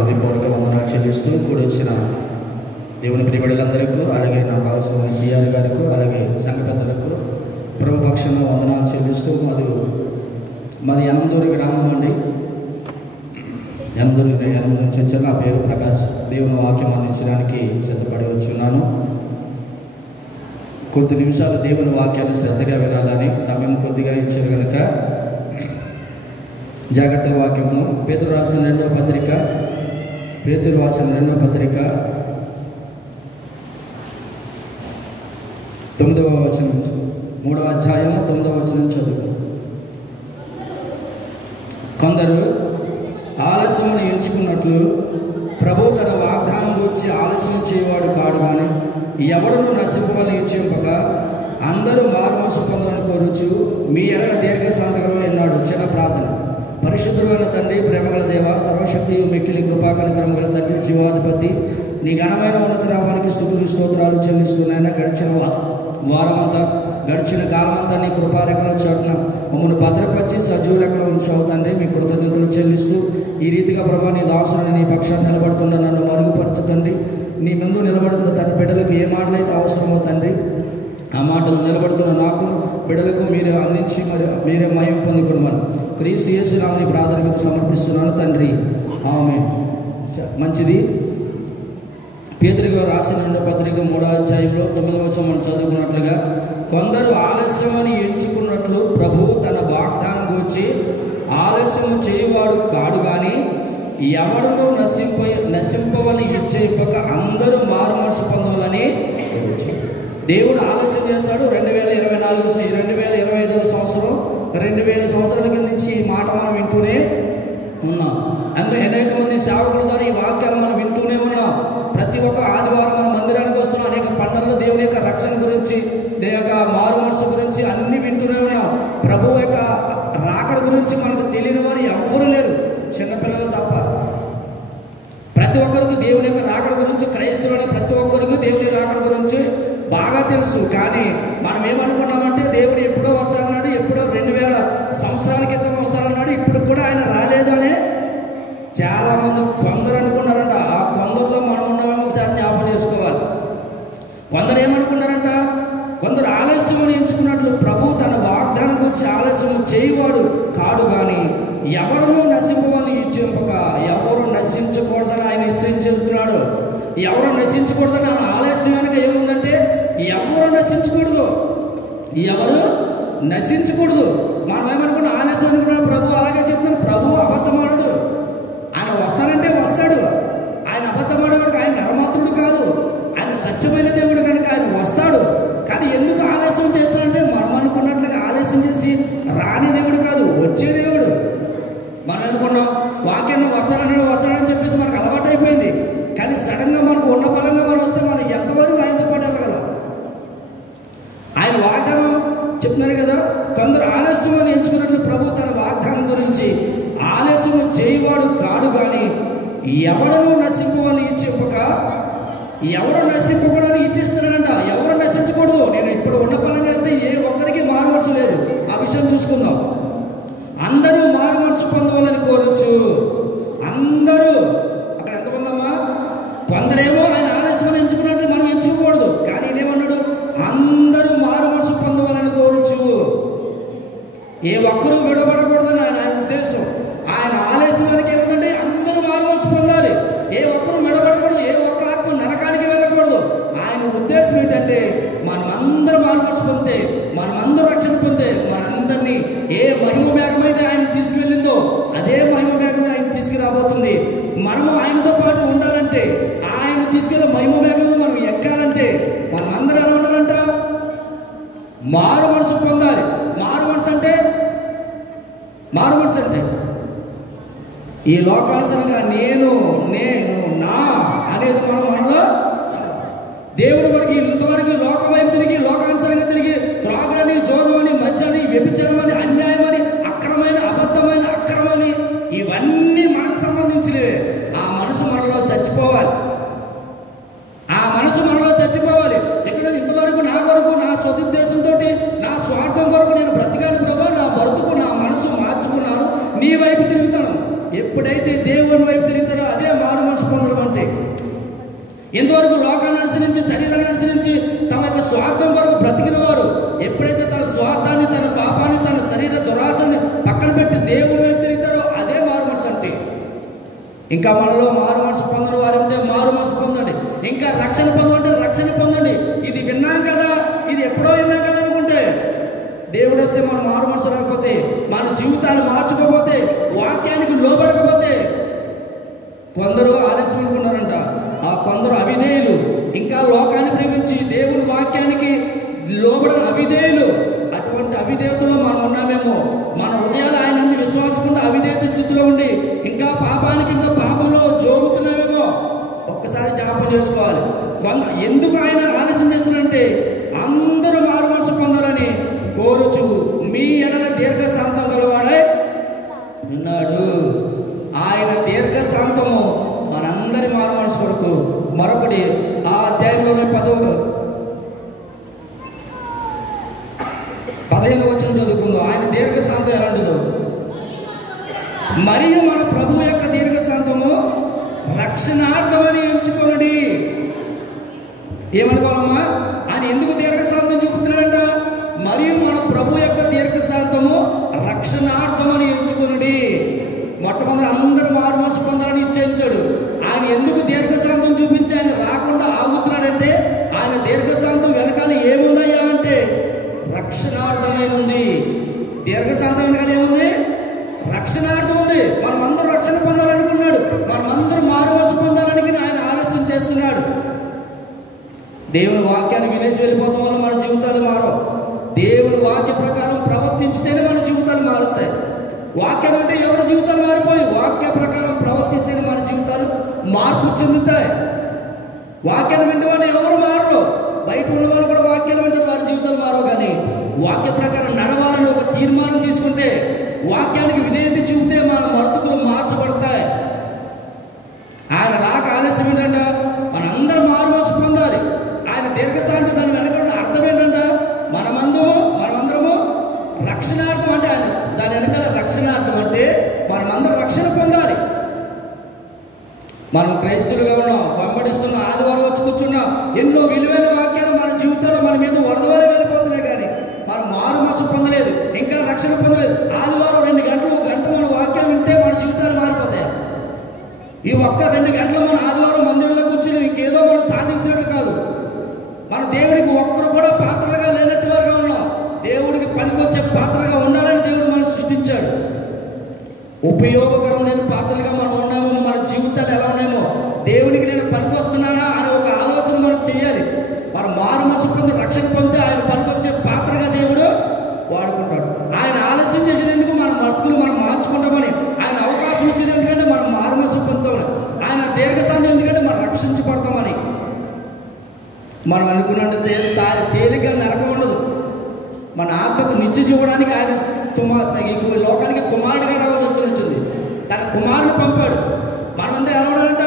హృదయపూర్వక వందనాలు చెల్లిస్తూ కూడి వచ్చిన దేవుని ప్రియబిడ్డలందరికీ, అలాగే నా భాగస్వామి సిఆర్ గారికి, అలాగే సంఘ పెద్దలకు ప్రభుపక్షంగా వందనాలు చెల్లిస్తూ మాది యనమదూరు గ్రామం అండి. యనమదూరు నుంచి వచ్చిన నా పేరు ప్రకాష్. దేవుని వాక్యం అందించడానికి సిద్ధపడి వచ్చున్నాను. కొద్ది నిమిషాలు దేవుని వాక్యాన్ని శ్రద్ధగా వినాలని సమయం కొద్దిగా ఇచ్చారు కనుక జాగ్రత్తగా వాక్యము పేతురు రాసిన రెండవ పత్రిక 9వ వచనం 3వ అధ్యాయం 9వ వచనం చదువు. కొందరు ఆలస్యమును ఎంచుకున్నట్లు ప్రభు తన వాగ్దానం గురించి ఆలస్యం చేయవాడు కాడు, కానీ ఎవడును నశింపవలని ఇచ్చింపక అందరూ మారుమనసు పొందాలని కోరుచు మీ ఎడల దీర్ఘశాంతకరమై ఉన్నాడు. చిన్న ప్రార్థన. పరిశుద్ధుడైన తండ్రి, ప్రేమగల దేవ, సర్వశక్తి మిక్కిలి కృపాకనికరం గల తండ్రి, జీవాధిపతి, నీ ఘనమైన ఉన్నత నామానికి స్తుతులు స్తోత్రాలు చెల్లిస్తున్నాయన. గడిచిన వారమంతా, గడిచిన కాలమంతా నీ కృపారెక్కల చోటున మమ్మల్ని భద్రపరిచి సజీవ లెక్కలో ఉంచావు తండ్రి. మీ కృతజ్ఞతలు చెల్లిస్తూ ఈ రీతిగా ప్రభా నీ దాసుని నీ పక్షాన్ని నిలబడుతున్న నన్ను మరుగుపరచు తండ్రి. నీ ముందు నిలబడుతున్న తన బిడ్డలకు ఏ మాటలైతే అవసరమో తండ్రి, ఆ మాటలు నిలబడుతున్న నాకు బిడ్డలకు మీరు అందించి మరి మీరే మయం పొందుకున్నాను. క్రీస్తు యేసు నామమున ప్రార్థన మీకు సమర్పిస్తున్నాను తండ్రి, ఆమేన్. మంచిది. పేతురు గారు రాసిన రెండవ పత్రిక 3వ అధ్యాయంలో 9వ వచనం మనం చదువుకున్నట్లుగా, కొందరు ఆలస్యమని ఎంచుకున్నట్లు ప్రభువు తన వాగ్దానం గురించి ఆలస్యం చేయవాడు కాడు, కానీ ఎవడును నశింపవని ఇచ్చేయక అందరూ మారు మనసు పొందాలని దేవుడు ఆలస్యం చేస్తాడు. 2025వ సంవత్సరం 2000 సంవత్సరాల కింద నుంచి ఈ మాట మనం వింటూనే ఉన్నాం. అందులో అనేక మంది సేవకుల ద్వారా ఈ వాక్యాలు మనం వింటూనే ఉన్నాం. ప్రతి ఒక్క ఆదివారం మన మందిరానికి వస్తున్నాం. అనేక పండుగల్లో దేవుని యొక్క రక్షణ గురించి, దేవుని యొక్క మారు మనసు గురించి అన్ని వింటూనే ఉన్నాం. ప్రభువు యొక్క రాకడ గురించి మనకు తెలియని వారు ఎవరు లేరు, చిన్నపిల్లలు తప్ప. ప్రతి ఒక్కరికి దేవుని యొక్క రాకడ గురించి, క్రైస్తవులైన ప్రతి ఒక్కరికి దేవుని రాకడ గురించి బాగా తెలుసు. కానీ మనం ఏమనుకున్నామంటే దేవుడు ఎప్పుడో వస్తాడన్నాడు, ఎప్పుడో 2000 సంవత్సరాల క్రితం వస్తాడన్నాడు, ఇప్పుడు కూడా ఆయన రాలేదు అని చాలామంది కొందరు అనుకున్నారంట. ఆ కొందరిలో మనం ఉన్నామేమో ఒకసారి జ్ఞాపకం చేసుకోవాలి. కొందరు ఏమనుకున్నారంట, కొందరు ఆలస్యం ఎంచుకున్నట్లు ప్రభు తన వాగ్దానం గురించి ఆలస్యం చేయవాడు కాడు, కానీ ఎవరును నశింపవని ఇచ్చింపక ఎవరు నశించకూడదని ఆయన ఇష్టం చెబుతున్నాడు. ఎవరు నశించకూడదని ఆయన ఆలస్యం కనుక ఏముందంటే ఎవరు నశించకూడదు, ఎవరు నశించకూడదు. మనం ఏమనుకున్నా ఆలస్యం అనుకున్నాడు. ప్రభు అలాగే చెప్తున్నాడు. ప్రభు అబద్ధమాడు. ఆయన వస్తానంటే వస్తాడు. ఆయన అబద్ధమాడేవాడు, ఆయన నరమాత్రుడు కాదు. ఆయన సత్యమైన దేవుడు కనుక ఆయన వస్తాడు. కానీ ఎందుకు ఆలస్యం చేస్తాడంటే మనం అనుకున్నట్లుగా ఆలస్యం చేసి రాని దేవుడు కాదు, వచ్చే దేవుడు. మనం అనుకున్నాం వాక్యాన్ని వస్తానని చెప్పేసి మనకు అలవాటు అయిపోయింది. కానీ సడన్గా మనకు ఉన్న బలంగా మనం వస్తే మనం ఎంతవరకు ఆయనతో పాటు వెళ్ళగలం? ఆయన వాగ్దానం చెప్తున్నారు కదా, కొందరు ఆలస్యం అని ఎంచుకున్నట్లు ప్రభు తన వాగ్దానం గురించి ఆలస్యం చేయవాడు కాడు, కానీ ఎవడను నశింపవని చెప్పక ఎవరు నశింపకూడని ఇచ్చేస్తున్నాడంట. ఎవరు నశించకూడదు. నేను ఇప్పుడు ఉన్న బలంగా అయితే ఏ ఒక్కరికి మారు మనసు లేదు. ఆ విషయం చూసుకుందాం. అందరూ మారు మనసు పొందవాలని కోరచ్చు. అందరూ అక్కడ ఎంతమంది అమ్మా? కొందరేమో ఆయన ఆలస్యం ఎంచుకున్నట్టు మనం ఎంచుకోకూడదు, కానీ ఇదేమన్నాడు, అందరూ మారు మనసు పొందవాలని కోరచ్చు. ఏ ఒక్కరూ విడబడకూడదని ఆయన ఉద్దేశం. ఆయన ఆలస్యం వరకు ఏమిటంటే అందరూ మారు మనసు పొందాలి. ఏ ఒక్కరూ విడబడకూడదు, ఏ ఒక్క ఆత్మ నరకానికి వెళ్ళకూడదు. ఆయన ఉద్దేశం ఏంటంటే మనమందరూ మారు మనసు పొందితే, మనమందరూ రక్షణ పొందితే, మనందరినీ ఏ మహిమ మేఘమైతే ఆయన తీసుకువెళ్ళిందో అదే మహిమ మేఘమే ఆయన తీసుకురాబోతుంది. మనము ఆయనతో పాటు ఉండాలంటే, ఆయన తీసుకెళ్ళే మహిమ మేఘంలో మనం ఎక్కాలంటే మనం అందరూ ఎలా ఉండాలంట? మారు మనసు పొందాలి. మారు మనసు అంటే ఈ లోకానుసరంగా నేను నా అనేది మనలో దేవుడి వరకు ఇంతవరకు లోకం వైపు తిరిగి, లోకానుసరంగా తిరిగి, త్రాగుడని, జోదమని, మద్యని, వ్యభిచారమని, అన్యాయమని, అబద్ధమైన అక్రమని, ఇవన్నీ మనకు సంబంధించినవే. ఆ మనసు మనలో చచ్చిపోవాలి. ఇక్కడ ఇంతవరకు నా కొరకు, నా స్వదుద్దేశంతో, నా స్వార్థం కొరకు నేను బ్రతికాను ప్రభా. నా బ్రతుకు, నా మనసు మార్చుకున్నాను, నీ వైపు తిరుగుతాను. ఎప్పుడైతే దేవుని వైపు తిరుగుతారో అదే శరీరాన్ని అనుసరించి తమ యొక్క స్వార్థం కొరకు బ్రతికిన వారు ఎప్పుడైతే తన స్వార్థాన్ని, తన పాపాన్ని, తన శరీర దురాశని పక్కన పెట్టి దేవుని వైపు తిరుగుతారో అదే మారు మనసు అంటే. ఇంకా మనలో మారు మనసు పొందని వారు ఉంటే మారు మనసు పొందండి. ఇంకా రక్షణ పొందంటే రక్షణ పొందండి. ఇది విన్నాం కదా, ఇది ఎప్పుడో విన్నాం కదా అనుకుంటే దేవుడు వస్తే మనం మారు మనసు రాకపోతే, మన జీవితాలు మార్చుకోకపోతే, వాక్యానికి లోబడకపోతే, కొందరు ఆలస్యం అనుకున్నారంట. ఆ కొందరు అవిధేయులు, ఇంకా లోకాన్ని ప్రేమించి దేవుని వాక్యానికి లోబడని అవిధేయులు. అటువంటి అవిధేయతలో మనం ఉన్నామేమో. మన హృదయాలు ఆయన అందు విశ్వాసకుండా అవిధేయత స్థితిలో ఉండి ఇంకా పాపానికి, ఇంకా పాపంలో జోగుతున్నామేమో. ఒక్కసారి జ్ఞాపకం చేసుకోవాలి. ఎందుకు ఆయన ఆలస్యం చేస్తున్నారంటే అందరూ మారు మనసు పొందాలని కోరుచు మీ ఎడల దీర్ఘశాంతం గలవాడై ఉన్నాడు. ఆయన దీర్ఘశాంతము మనందరి మారు మనసు కొరకు. మరొకటి ఆ అధ్యాయంలోనే 15 వచనం చదువుకుందాం. ఆయన దీర్ఘశాంతం ఎలాంటిదో. మరియు మన ప్రభు యొక్క దీర్ఘశాంతము రక్షణార్థమని ఎంచుకొనుడి. ఏమనుకోవాలమ్మా? ఆయన ఎందుకు దీర్ఘశాంతం చూపుతున్నాడంట? మరియు మన ప్రభు యొక్క దీర్ఘశాంతము రక్షణార్థమని ఎంచుకొనుడి. మొట్టమొదటి అందరూ మారు మనసు పొందాలని ఇచ్చేయించాడు. ఆయన ఎందుకు దీర్ఘశాంతం చూపించి ఆయన రాకుండా ఆగుతున్నాడంటే ఆయన దీర్ఘశాంతం వెనకాల ఏముందయ్యా అంటే రక్షణార్థమై ఉంది. దీర్ఘశాంతం వెనకాల ఏముంది? రక్షణార్థం ఉంది. మనమందరూ రక్షణ పొందాలనుకున్నాడు. మనమందరూ మారు మనసు పొందాలని ఆయన ఆలస్యం చేస్తున్నాడు. దేవుని వాక్యాన్ని వినేసి వెళ్ళిపోతాం వల్ల మన జీవితాలు మారవు. దేవుని వాక్య ప్రకారం ప్రవర్తించితేనే మన జీవితాలు మారుస్తాయి. వాక్యం అంటే ఎవరి జీవితాలు మారిపోయి వాక్య ప్రకారం ప్రవర్తిస్తేనే మన జీవితాలు మార్పు చెందుతాయి. వాక్యాన్ని వింటే వాళ్ళు ఎవరు మారరు. బయట ఉన్న వాళ్ళు కూడా వాక్యాలు వింటే వారి జీవితాలు మారవు. కానీ వాక్య ప్రకారం నడవాలని ఒక తీర్మానం తీసుకుంటే, వాక్యానికి విధేయత చూపితే మన బ్రతుకులు మార్చబడతాయి. ఆయన రాక ఆలస్యం ఏంటంట? మనందరూ మారు మనసు పొందాలి. ఆయన దీర్ఘశాంతి దాని వెనక అర్థం ఏంటంట? మనమందరము రక్షణార్థం అంటే ఆయన దాని వెనకాల రక్షణార్థం అంటే మనమందరం రక్షణ పొందాలి. మనం క్రైస్తవులుగా ఉన్నాం, వెంబడిస్తున్న ఆదివారం వచ్చి కూర్చున్నాం. ఎన్నో విలువైన వాక్యాలు మన జీవితాల్లో మన మీద వరదవలే వెళ్ళిపోతున్నాయి. కానీ మనం మారు మనసు పొందలేదు, ఇంకా రక్షణ పొందలేదు. ఆదివారం 2 గంటలు, 1 గంట మన వాక్యం వింటే మన జీవితాలు మారిపోతాయి. ఈ ఒక్క 2 గంటలు మన ఆదివారం మందిరంలో కూర్చుని ఇంకేదో మనం సాధించినట్టు కాదు. మన దేవుడికి ఒక్కరు కూడా పాత్రలుగా లేనట్టు వారుగా ఉన్నాం. దేవుడికి పనికొచ్చే పాత్రగా ఉండాలని దేవుడు మనం సృష్టించాడు. ఉపయోగకరం లేని పాత్రలుగా మనం ఉన్నామో, మన జీవితాలు ఎలా ఉన్నామో, దేవునికి నేను పనికొస్తున్నానా అనే ఒక ఆలోచన మనం చేయాలి. మనం మారు మనసు పొంది రక్షణ పొందితే ఆయన పనికొచ్చే పాత్రగా దేవుడు వాడుకుంటాడు. ఆయన ఆలస్యం చేసేది ఎందుకు? మన బ్రతుకులు మనం మార్చుకుంటామని. ఆయన అవకాశం ఇచ్చేది ఎందుకంటే మనం మారు మనసు పొందుతామని. ఆయన దీర్ఘశాంతం ఎందుకంటే మనం రక్షించబడతామని. మనం అనుకున్నట్టు తేలిగ్గా నరకం ఉండదు. మన ఆత్మకు నిత్య జీవడానికి ఆయన ఈ లోకానికి కుమారుడిగా రావాల్సి వచ్చింది. తన కుమారుని పంపాడు. మనమందరం ఎలా ఉండాలంట?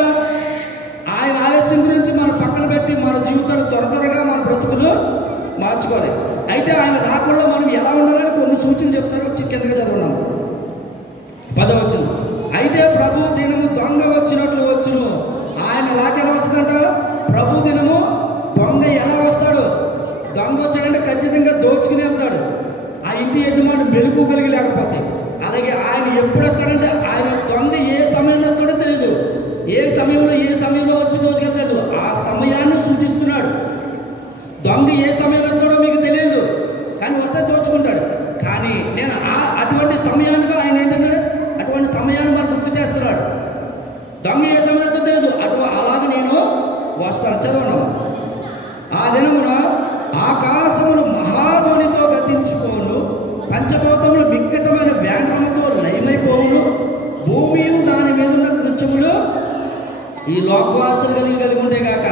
ఆయన ఆలస్యం గురించి మనం పక్కన పెట్టి మన జీవితాలు త్వరగా మన బ్రతుకులు మార్చుకోవాలి. అయితే ఆయన రాకుండా మనం ఎలా ఉండాలని కొన్ని సూచనలు చెప్తారు. కిందగా చదువున్నాం. 10వ వచనం. అయితే ప్రభు దినము దొంగ వచ్చినట్లు వచ్చును. ఆయన రాక ఎలా వస్తుందంట? ప్రభు దినము దొంగ ఎలా వస్తాడు? దొంగ వచ్చాడంటే ఖచ్చితంగా దోచుకుని వెళ్తాడు. ఆ ఇంటి యజమాని మెలుగు కలిగి లేకపోతే. అలాగే ఆయన ఎప్పుడు వస్తాడంటే ఆయన దొంగ ఏ సమయంలో వస్తాడో తెలియదు. ఏ సమయంలో వచ్చి దోచుకెళ్తాడు. ఆ సమయాన్ని సూచిస్తున్నాడు. దొంగ ఏ సమయంలో వస్తాడో మీకు తెలియదు, కానీ వస్తే దోచుకుంటాడు. కానీ నేను అటువంటి సమయానికి ఆయన ఏంటన్నాడు? అటువంటి సమయాన్ని మనకు గుర్తు చేస్తున్నాడు. దొంగ ఏ సమయంలో వస్తాడో తెలియదు. అలాగే నేను వస్తాను. చదవను. ఆ దినమున ఆకాశములు మహాధ్వనితో గతించుకోను, పంచభూతములు వికటమైన వ్యాండ్రముతో లయమైపోవును, భూమియు దాని మీద ఉన్న కృత్యములు ఈ లోకవాసులు కలిగి ఉంటే కాక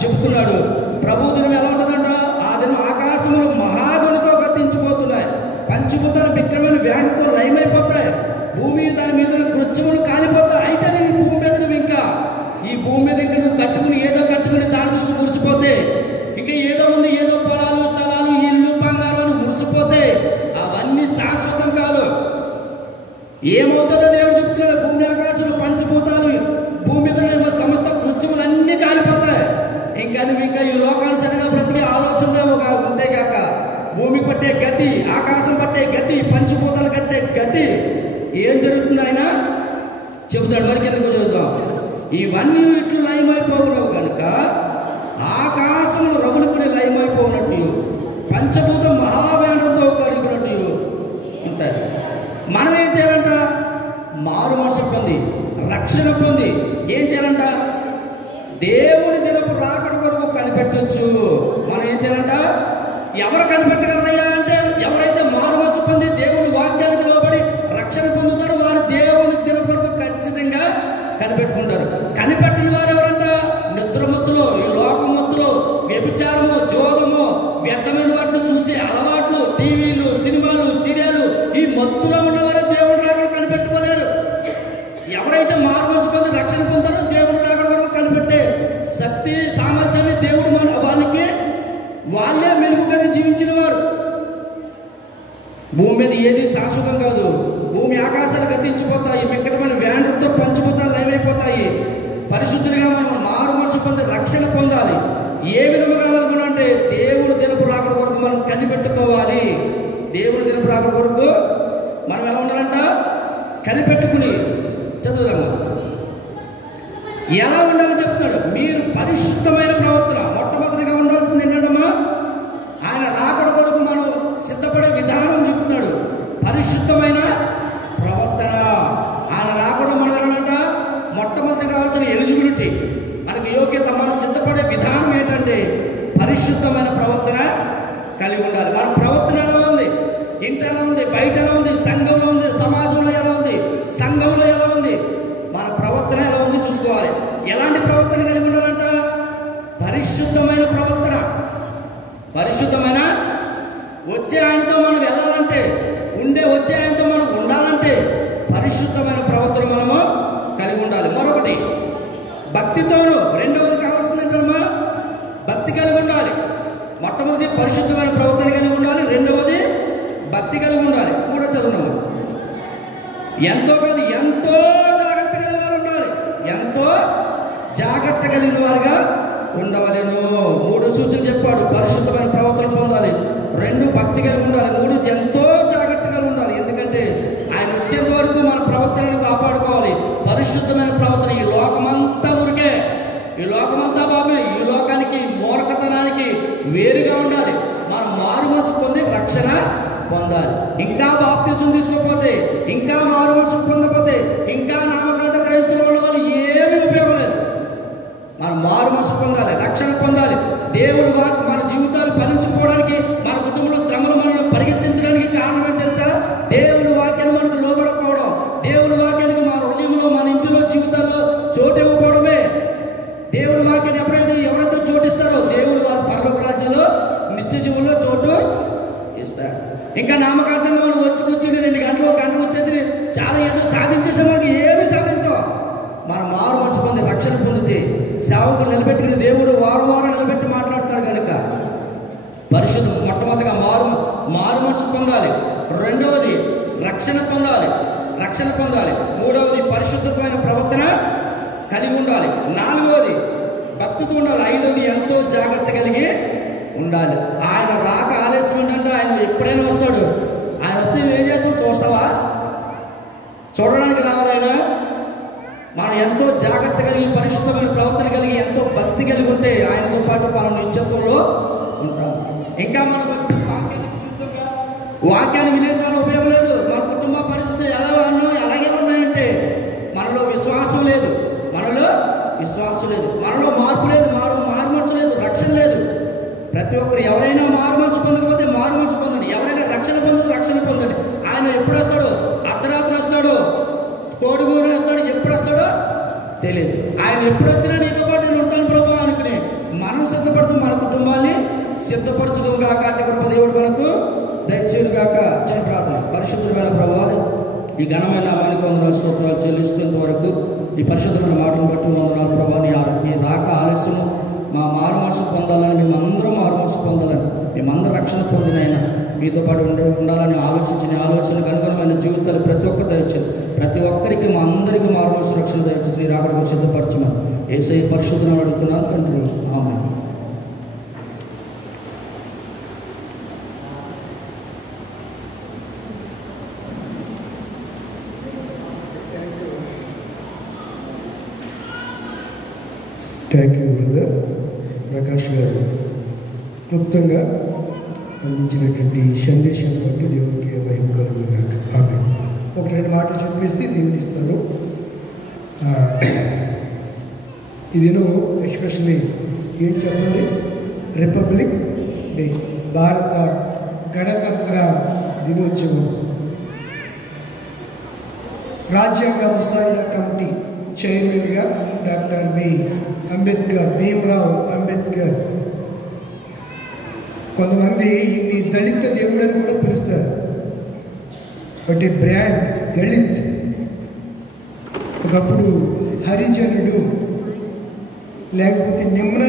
చెబుతున్నాడు. ప్రభు దినం ఎలా ఉంటుందంట? ఆ దినం ఆకాశములు మహాధ్వనితో గతించిపోతున్నాయి, పంచభూతాలు వికటమైన వ్యాండ్రముతో లయమైపోతాయి, భూమి దాని మీద ఉన్న కృత్యములు కాలిపోతాయి. అయితే నువ్వు ఈ భూమి మీద ఇంకా నువ్వు కట్టుకుని దాన్ని చూసి మురిసిపోతే, ఇంకా ఏదో ఉంది, ఏదో పొలాలు, స్థలాలు, ఇల్లు, బంగారం మురిసిపోతే అవన్నీ శాశ్వతం కాదు. ఏమవుతుందో దేవుడు చెప్తున్నాడు. భూమి ఆకాశాలు పంచభూతాలు భూమి మీద సమస్త కృత్యములన్నీ కాలిపోతాయి. ఇంకా నువ్వు ఈ లోకాన్ని చెబుతాడు. మరి కిందకు చదువుతాం. ఇవన్నీ ఇట్లు లయమైపోవునవు కనుక ఆకాశము రగులుకుని లయమైపోయినట్టు పంచభూత మహావేణంతో కలిగినట్టు ఉంటాయి. మనం ఏం చేయాలంట? మారు మనసు పొంది రక్షణ పొంది ఏం చేయాలంట? దేవుని దినపు రాకడ కొరకు కనిపెట్టచ్చు. మనం ఏం చేయాలంట? ఎవరు కనిపెట్టగలరయ్యా అంటే, ఎవరైతే మారు మనసు పొంది దేవుని వాక్యానికి లోబడి రక్షణ పొందుతారో వారు దేవుని దినం కొరకు ఖచ్చితంగా కనిపెట్టుకుంటారు. కనిపెట్టిన వారు ఎవరంట? నిద్రమత్తులో, ఈ లోకమత్తులో, వ్యభిచారము, జోగము, వ్యర్థమైన వాటిని చూసే అలవాట్లు, టీవీలు, సినిమాలు, సీరియల్, ఈ మత్తులో ఉన్నవారు దేవుని రాకడ కనిపెట్టుకోలేరు. ఎవరైతే మారు మనసు పొంది రక్షణ పొందారో దేవుని రాకడ వరకు కనిపెట్టే శక్తి సామర్థ్యాన్ని దేవుడు వాళ్ళే మెరుగుగా జీవించిన వారు. భూమి మీద ఏది శాశ్వతం కాదు. భూమి ఆకాశాలు గతించిపోతాయి, మిక్కటమైన వ్యాండ్రతో పంచిపోతాయి, లయమైపోతాయి. పరిశుద్ధులుగా మనం మారు మనసు పొంది రక్షణ పొందాలి. ఏ విధముగా కావాలనుకున్నామంటే దేవుని దినపు రాకడ కొరకు మనం కనిపెట్టుకోవాలి. దేవుని దినపు రాకడ కొరకు మనం ఎలా ఉండాలంట? కనిపెట్టుకుని చదువుదాము. ఎలా ఉండాలని చెప్తున్నాడు? మీరు పరిశుద్ధమైన ప్రవర్తన. మొట్టమొదటిగా ఉండాల్సింది ఏంటంటమ్మా? ఆయన రాకడ కొరకు మనం సిద్ధపడే విధానం చెప్తున్నాడు. పరిశుద్ధమైన ప్రవర్తన. ఆయన రాకడ మనం ఏంటంట? మొట్టమొదటి కావాల్సిన ఎలిజిబిలిటీ, మనకి యోగ్యత, మనం సిద్ధపడే విధానం ఏంటంటే పరిశుద్ధమైన ప్రవర్తన కలిగి ఉండాలి. మన ప్రవర్తన ఎలా ఉంది? ఇంటి ఎలా ఉంది? బయట ఎలా ఉంది? సంఘంలో ఉంది? సమాజంలో ఎలా ఉంది? సంఘంలో ఎలా ఉంది? మన ప్రవర్తన ఎలా ఉంది చూసుకోవాలి. ఎలాంటి ప్రవర్తన కలిగి ఉండాలంట? పరిశుద్ధమైన ప్రవర్తన. పరిశుద్ధమైన వచ్చే ఆయనతో మనం వెళ్ళాలంటే, వచ్చే ఆయనతో మనం ఉండాలంటే పరిశుద్ధమైన ప్రవర్తన మనము కలిగి ఉండాలి. మరొకటి భక్తితోనూ. రెండవది కావాల్సిందంటమ్మా భక్తి కలిగి ఉండాలి. మొట్టమొదటి పరిశుద్ధమైన ప్రవర్తన కలిగి ఉండాలి. రెండవది భక్తి కలిగి ఉండాలి. మూడో చదువున్నాము. ఎంతో కాదు, ఎంతో జాగ్రత్త కలిగిన వారు ఉండాలి. ఎంతో జాగ్రత్త కలిగిన వారుగా ఉండవలెను. మూడు సూచనలు చెప్పాడు. పరిశుద్ధమైన ప్రవర్తన పొందాలి, రెండు భక్తి కలిగి ఉండాలి, మూడు ఎంతో జాగ్రత్తగా ఉండాలి. ఎందుకంటే ఆయన వచ్చేంత వరకు మన ప్రవర్తనను కాపాడుకోవాలి. పరిశుద్ధమైన ప్రవర్తన. ఈ లోకమంతా ఊరికే, ఈ లోకమంతా బాబే, ఈ లోకానికి మూర్ఖతనానికి వేరుగా ఉండాలి. మనం మారు మనసు పొంది రక్షణ పొందాలి. ఇంకా బాప్తిసం తీసుకోకపోతే, ఇంకా మారు మనసు పొందకపోతే, ఇంకా నామకార్థ క్రైస్తవులు ఉన్న వాళ్ళు ఏమీ ఉపయోగం లేదు. మనం మారు మనసు పొందాలి, రక్షణ పొందాలి. దేవుడు మన జీవితాలు ఫలించుకోవడానికి, మన కుటుంబంలో శ్రమలు మనల్ని పరిగెత్తించడానికి కారణం ఏంటి తెలుసా? దేవుని వాక్యాన్ని మనకు లోబడకపోవడం, దేవుని వాక్యానికి మన హృదయంలో, మన ఇంటిలో, జీవితాల్లో చోటు ఇవ్వకపోవడమే. దేవుని వాక్యాన్ని ఎవరైతే చోటిస్తారో దేవుడు వారి పరలోక రాజ్యంలో నిత్య జీవుల్లో చోటు ఇస్తాడు. ఇంకా నామకార్థంగా మనం వచ్చి కూర్చుని 2 గంటలు, 1 గంట వచ్చేసి చాలా ఏదో సాధించేసే మనకి ఏమీ సాధించాం. మనం మారు మనసు పొంది రక్షణ పొందితే సేవకు నిలబెట్టుకుని దేవుడు వారం నిలబెట్టి మాట్లాడుతాడు కనుక పరిశుద్ధం. మొట్టమొదటిగా మారు మనసు పొందాలి. రెండవది రక్షణ పొందాలి. మూడవది పరిశుద్ధమైన ప్రవర్తన కలిగి ఉండాలి. నాలుగవది భక్తితో ఉండాలి. ఐదవది ఎంతో జాగ్రత్త కలిగి ఉండాలి. ఆయన రాక ఆలస్యం ఏంటంటే ఆయన ఎప్పుడైనా వస్తాడు. ఆయన వస్తే నువ్వేం చేస్తావు? చూస్తావా? చూడడానికి రావాలి ఆయన. మనం ఎంతో జాగ్రత్త కలిగి, పరిశుద్ధమైన ప్రవర్తన కలిగి, ఎంతో భక్తి కలిగి ఉంటే ఆయనతో పాటు మనం నిత్యత్వంలో ఉంటాం. ఇంకా మనం వచ్చి వాక్యాన్ని వినేసి వల్ల ఉపయోగం లేదు. మన కుటుంబ పరిస్థితులు ఎలా ఉన్నాయో అలాగే ఉన్నాయంటే మనలో విశ్వాసం లేదు, మనలో మార్పు లేదు, మారు మనసు లేదు, రక్షణ లేదు. ప్రతి ఒక్కరు ఎవరైనా మారు మనసు పొందకపోతే మారు మనసు పొందండి. ఎవరైనా రక్షణ పొందండి. ఆయన ఎప్పుడు వస్తాడు? అర్ధరాత్రి వస్తాడు, కోడిగూడు వస్తాడు, ఎప్పుడు వస్తాడో తెలియదు. ఆయన ఎప్పుడు వచ్చినా నీతో పాటు నేను ఉంటాను ప్రభు అనుకుని మనం సిద్ధపడుతూ మన కుటుంబాన్ని సిద్ధపరచుదాం కాక. అట్టి కృప దేవుడు మనకు దయచేయును గాక. చిన్న ప్రార్థన. పరిశుద్ధమైన ప్రభువారు, ఈ ఘనమైన నామానికి వందనాలు స్తోత్రాలు చెల్లిస్తున్నంత వరకు ఈ పరిశుద్ధమైన మాటను బట్టి వందనాలు ప్రభా. నీ రాక ఆలస్యం మా మారు మనసు పొందాలని, మేమందరం మారు మనసు పొందాలని, మేమందరం రక్షణ పొందినైనా మీతో పాటు ఉండాలని ఆలోచించిన అనుగుణమైన జీవితాలు ప్రతి ఒక్కరు దయచేది. ప్రతి ఒక్కరికి మా అందరికీ మారు మనసు రక్షణ దయచేసి నీ రాకడకు సిద్ధపరచమని యేసయ్య పరిశుద్ధులను అడుగుతున్నాను తండ్రి. ఆమేన్. థ్యాంక్ యూ బ్రదర్ ప్రకాష్ గారు క్లుప్తంగా అందించినటువంటి సందేశాన్ని బట్టి దేవునికి మహిమ కలుగుగాక. ఆమేన్. ఒక 2 మాటలు చెప్పేసి దీవిస్తాను. ఇదేనో ఎస్పెషల్లీ ఏంటి చెప్పండి, రిపబ్లిక్ డే, భారత గణతంత్ర దినోత్సవం. రాజ్యాంగ ముసాయిదా కమిటీ చైర్మన్గా డాక్టర్ భీమ్రావ్ అంబేద్కర్. కొంతమంది ఇన్ని దళిత దేవుడు అని కూడా పిలుస్తారు. ఒకటి బ్రాండ్ దళిత్, ఒకప్పుడు హరిజనుడు, లేకపోతే నిమ్న